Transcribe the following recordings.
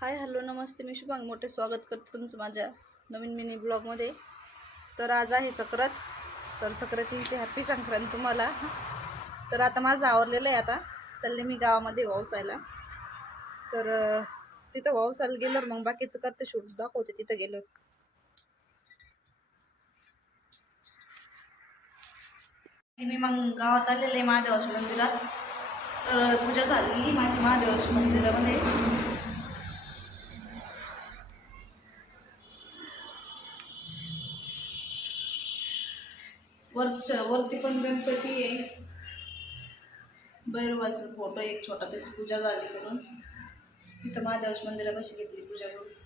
Hi hello नमस्ते मी शुभांग मोठे स्वागत करते तुमचं माझ्या नवीन मिनी ब्लॉगमध्ये. तर आज आहे सक्रात. तर सक्रातीची हॅपी संक्रांत तुम्हाला. तर आता माझं आवरलेलं आहे आता. चालले मी गावामध्ये वावसायला. तर तिथं वावसायला गेल्यावर मग बाकीचं करते शूट. दाखवते तिथं गेलो. मी मग गावात आलेले आहे महादेवाच्या मंदिरात. तर पूजा झाली माझी महादेवाच्या मंदिरामध्ये. वरच्या वरती पण गणपती आहे. भैरवाचा फोटो एक छोटा त्याची पूजा झाली करून. इथं महादेवाच्या मंदिरापाशी घेतली पूजा करून.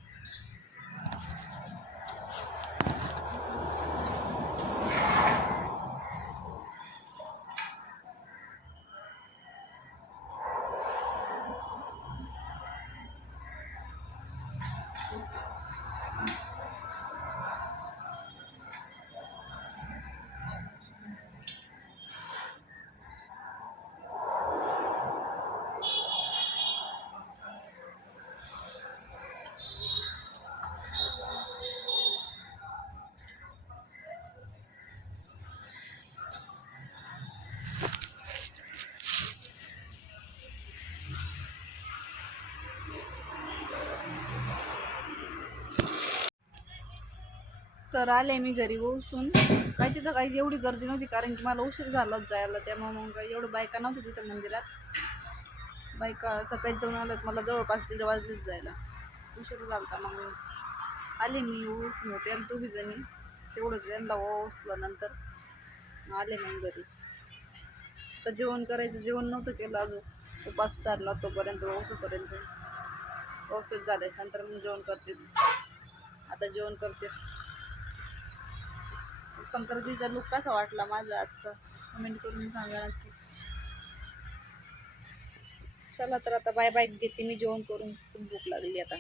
तर आले मी घरी बसून काय तिथं काही एवढी गर्दी नव्हती कारण की मला उशीर झाला जायला. त्यामुळे मग काही एवढं बायका नव्हती तिथं मंदिरात. बायका सकाळी जाऊन आल्यात. मला जवळपास दीड वाजलेच जायला. उशीर झाला होता मग आले मी उसून होते आणि दोघी जणी. तेवढंच त्यांना ओसलं हो नंतर. मग आले मग घरी. तर जेवण करायचं. जेवण नव्हतं केलं अजून. उपास धरला तोपर्यंत ओसूपर्यंत पावसाच झाल्याच्यानंतर मग जेवण करतेच. आता जेवण करते. संक्रांतीचा लुक कसा वाटला माझा आजचा? कमेंट करून सांगा नक्की. चला तर आता बाय बाय घेते मी जेवण करून. खूप भूक लागली आता.